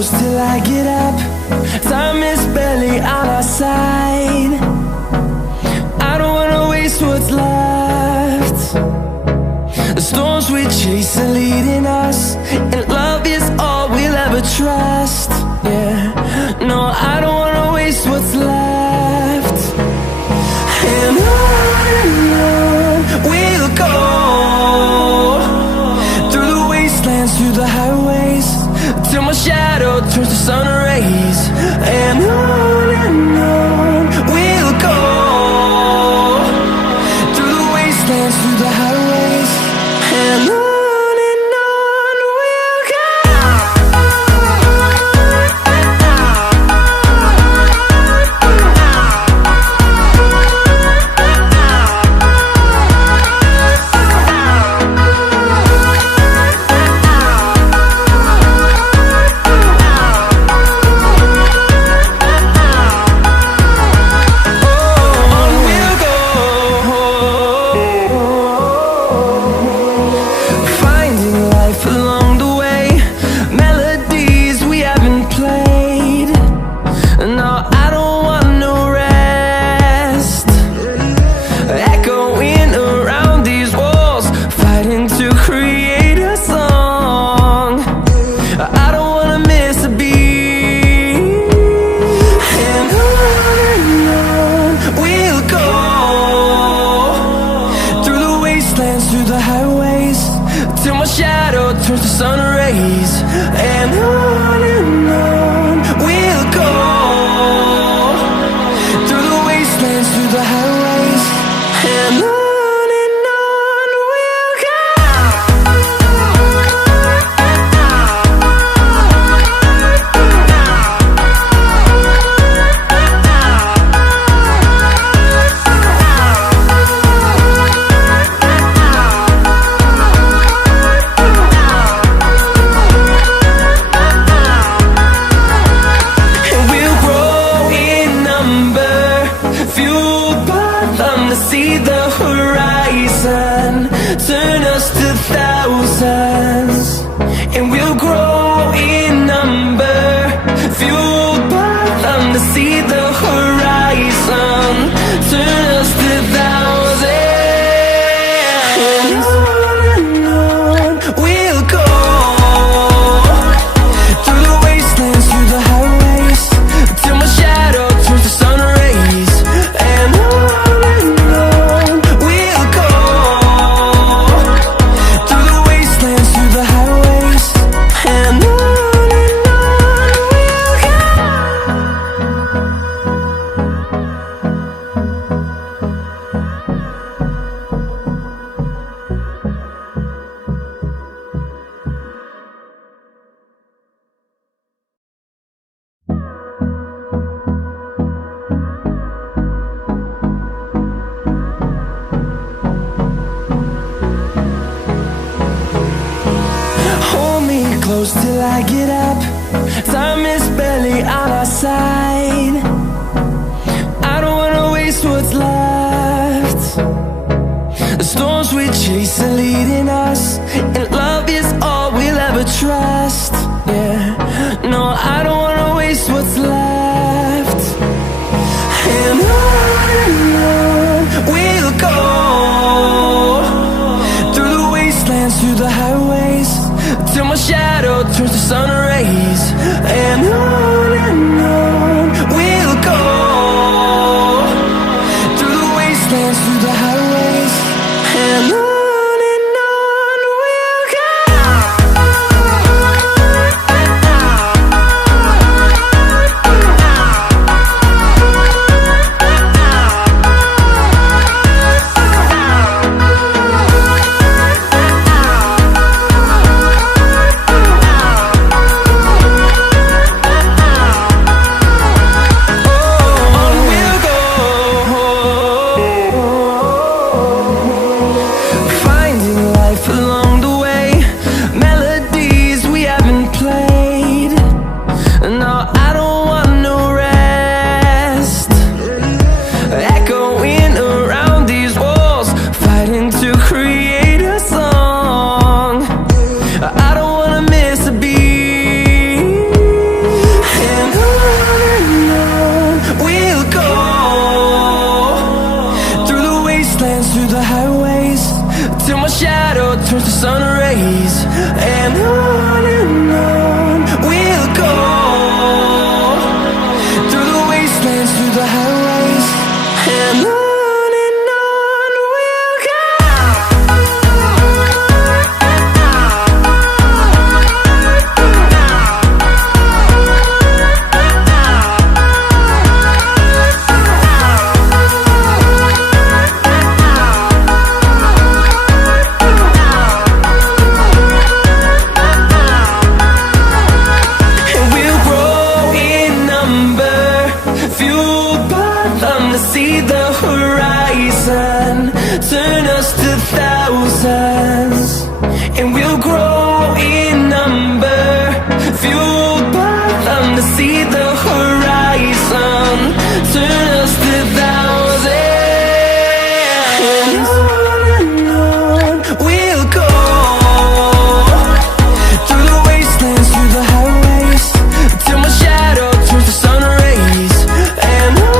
close till I get up. Time is barely on our side. I don't wanna waste what's left. The storms we chase are leading us, and love is all we'll ever trust. Yeah, no, I don't wanna waste what's left. And on we'll go, through the wastelands, through the highways, till my shadow turns to sun rays. And on we'll go, through the wastelands, through the highways, and on we'll go. Through the highways, till my shadow turns to sun rays. And on we'll go, through the wastelands, through the highways, and on we'll go. See the horizon, turn us to thousands, and we'll grow in number, fueled by them. To see the horizon, turn us to thousands, and on we'll go, through the wastelands, through the highways, till my shadow turns to sun rays. And close till I get up. Time is barely on our side. I don't wanna waste what's left. The storms we chase are leading us, and love is all we'll ever trust. Yeah, no, I don't wanna waste what's left. And on we'll go, through the wastelands, through the highways, till my shadow turns to sun rays. And on we'll go, through the wastelands, through the highways, and on we'll go. wastelands, through the highways, till my shadow turns to sun rays. And on we'll go, through the wastelands, through the highways, and on. See the horizon turn us to thousands, and we'll grow in number, fueled by them to see the horizon turn us to thousands. And on we'll go, through the wastelands, through the highways, till my shadow turns to sun rays. And on.